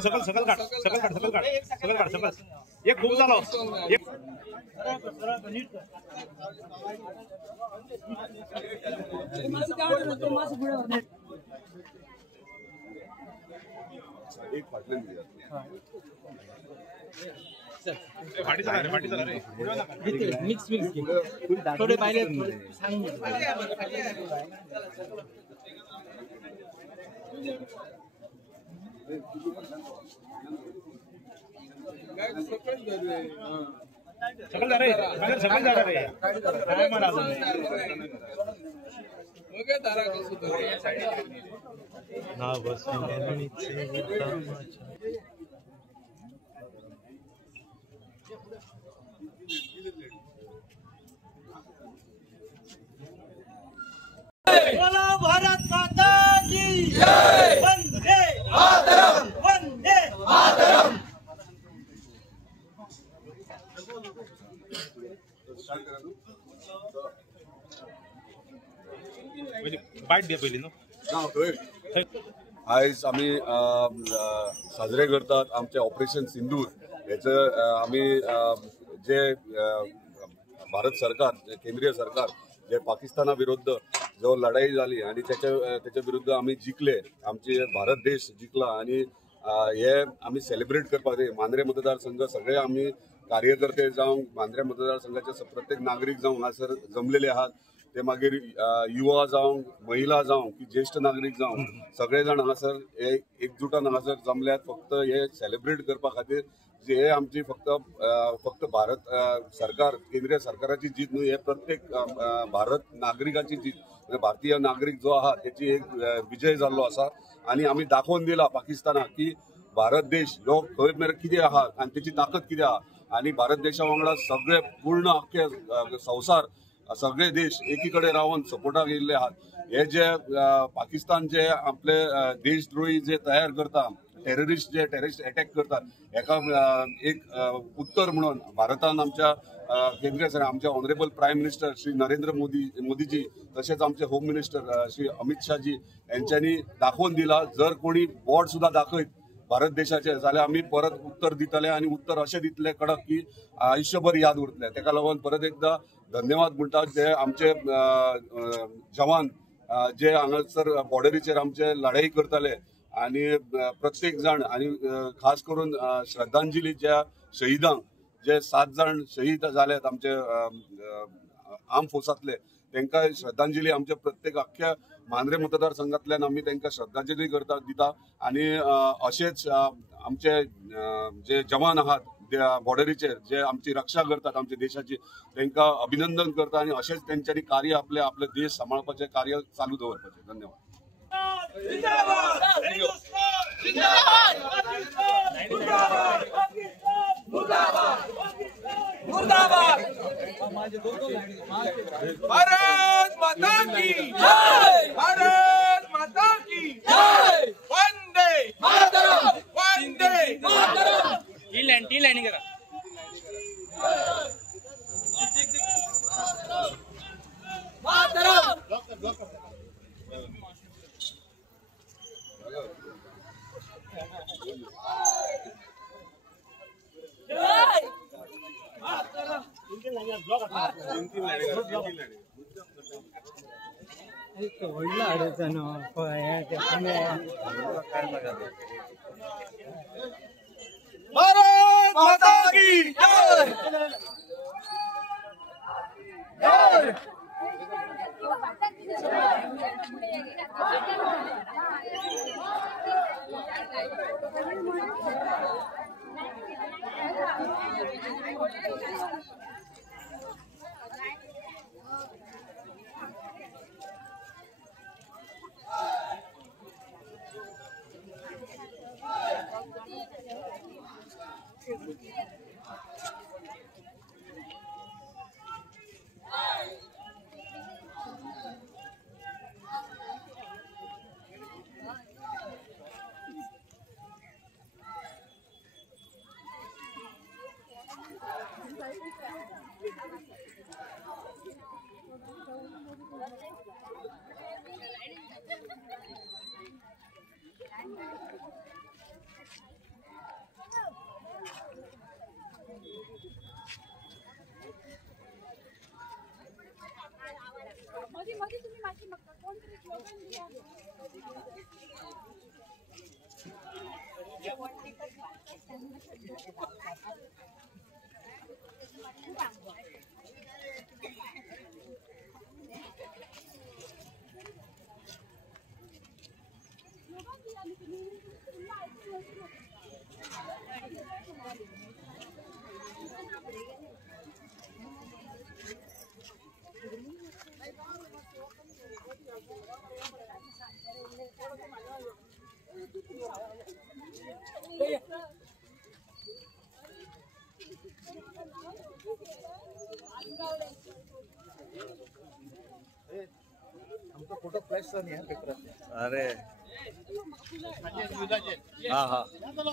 सकल सकल काढ सकल काढ सकल काढ सकल काढ सकल एक खूप झालो एक मिक्स थोडे पाहिले सांग सकल जा रे सकल जा रे काय मला ओके तारा कसं ना बस बोलो भारत माता की जय वंदे मातरम वंदे मातरम बाईट द्या पहिली ना आज आम्ही साजरे करतात आमचे ऑपरेशन सिंदूर याचं आम्ही जे भारत सरकार केंद्रीय सरकार जे पाकिस्तानाविरुद्ध जो लढाई झाली आणि त्याच्या विरुद्ध आम्ही जिंकले आमचे भारत देश जिंकला आणि हे आम्ही सेलिब्रेट करपाक मांद्रे मतदारसंघ सगळे आम्ही कार्यकर्ते जाऊन मांद्रे मतदारसंघाचे प्रत्येक नागरिक जाऊन हांगासर जमलेले आहात ते मागीर युवा जावं महिला जावं की ज्येष्ठ नागरिक जावं सगळे जाण हांगासर एकजुटान हांगासर जमल्यात फक्त हे सेलिब्रेट करपा खातीर जे हे आमची फक्त भारत सरकार केंद्रीय सरकाराची जीत न्हू हे प्रत्येक भारत नागरिकाची जीत म्हणजे भारतीय नागरिक जो आहा त्याची एक विजय जाल्लो आसा आणि आम्ही दाखोवन दिला पाकिस्तानाक की भारत देश ह्यो खंय मेरेन कितें आहा आनी त्याची ताकद कितें आहा आणि भारत देशा वांगडा सगळे पूर्ण अख्खे संवसार सगळे देश एकीकडे राहून सपोर्टाक येयल्ले आहात हे जे पाकिस्तान जे आपले देशद्रोही जे तयार करता टेररिस्ट अटॅक करतात एका एक उत्तर म्हणून भारतान आमच्या केंद्रीय सरकार आमचे honourable prime minister Shri Narendra Modiji तसेच आमचे होम मिनिस्टर श्री अमित शाहजी यांच्यानी दाखवून दिला जर कोणी बोर्ड सुद्धा दाखयत भारत देशाचे जाल्यार आमी परत उत्तर दितले आनी उत्तर अशें दितले कडक की आयुष्यभर याद उरतले। ताका लागून परत एकदा धन्यवाद म्हणटा जे आमचे जवान जे हांगासर बॉर्डरीचेर आमचे लढाई करताले आणि प्रत्येक जण आणि खास करून श्रद्धांजली ज्या शहीदांक जे 7 जण शहीद जालेत आमचे आर्म फोर्सातले तांकां श्रद्धांजली आमचे प्रत्येक अख्ख्या मांद्रे मतदारसंघातल्यान आमी तांकां श्रद्धांजली दिता आणि अशेच आमचे जे जवान आहात बॉर्डरीचेर जे आमची रक्षा करतात आमच्या देशाची तांकां अभिनंदन करता आणि अशेंच तेंच्यांनी कार्य आपले देश सांबाळपाचें कार्य चालू दवरपाचें। धन्यवाद। भारत माता की जय, भारत माता की जय, वंदे मातरम, वंदे मातरम। टी लँडिंग करा। मातरम भारत माता की जय, जय। मध्ये तुम्ही माझी मग कोणतरी स्लोगन दिया हमको फोटो फ्लैश नहीं है पेपर। अरे हाँ हाँ चलो